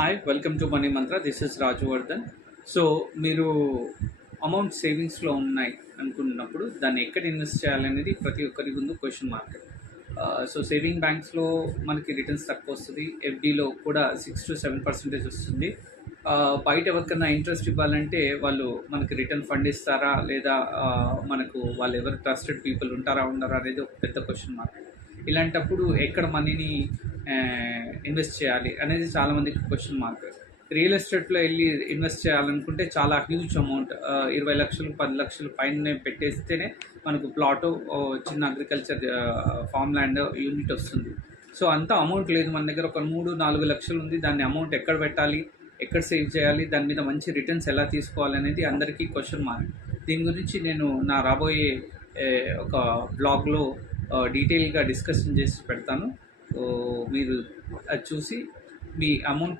Hi welcome to money Mantra. This is Rajuvardhan. So మీరు amount సేవింగ్స్లో ఉన్నాయి అనుకున్నప్పుడు దాన్ని ఎక్కడ ఇన్వెస్ట్ చేయాలనేది ప్రతి ఒక్కరి ముందు క్వశ్చన్ మార్క్. సో సేవింగ్ బ్యాంక్స్లో మనకి రిటర్న్స్ తక్కువ వస్తుంది, ఎఫ్డీలో కూడా 6 to 7% వస్తుంది. బయట ఎవరికన్నా ఇంట్రెస్ట్ ఇవ్వాలంటే వాళ్ళు మనకి రిటర్న్ ఫండ్ ఇస్తారా లేదా మనకు వాళ్ళు ఎవరు ట్రస్టెడ్ పీపుల్ ఉంటారా ఉండరా అనేది ఒక పెద్ద క్వశ్చన్ మార్క్. ఇలాంటప్పుడు ఎక్కడ మనీని ఇన్వెస్ట్ చేయాలి అనేది చాలామందికి క్వశ్చన్ మార్క్. రియల్ ఎస్టేట్లో వెళ్ళి ఇన్వెస్ట్ చేయాలనుకుంటే చాలా హ్యూజ్ అమౌంట్, 20 లక్షలు 10 లక్షలు పైన పెట్టేస్తేనే మనకు ప్లాట్, చిన్న అగ్రికల్చర్ ఫామ్ ల్యాండ్ యూనిట్ వస్తుంది. సో అంత అమౌంట్ లేదు మన దగ్గర. ఒక 3-4 లక్షలు ఉంది. దాన్ని అమౌంట్ ఎక్కడ పెట్టాలి, ఎక్కడ సేవ్ చేయాలి, దాని మీద మంచి రిటర్న్స్ ఎలా తీసుకోవాలనేది అందరికీ క్వశ్చన్ మార్క్. దీని గురించి నేను నా రాబోయే ఒక బ్లాగ్లో డీటెయిల్గా డిస్కషన్ చేసి పెడతాను. మీరు అది చూసి మీ అమౌంట్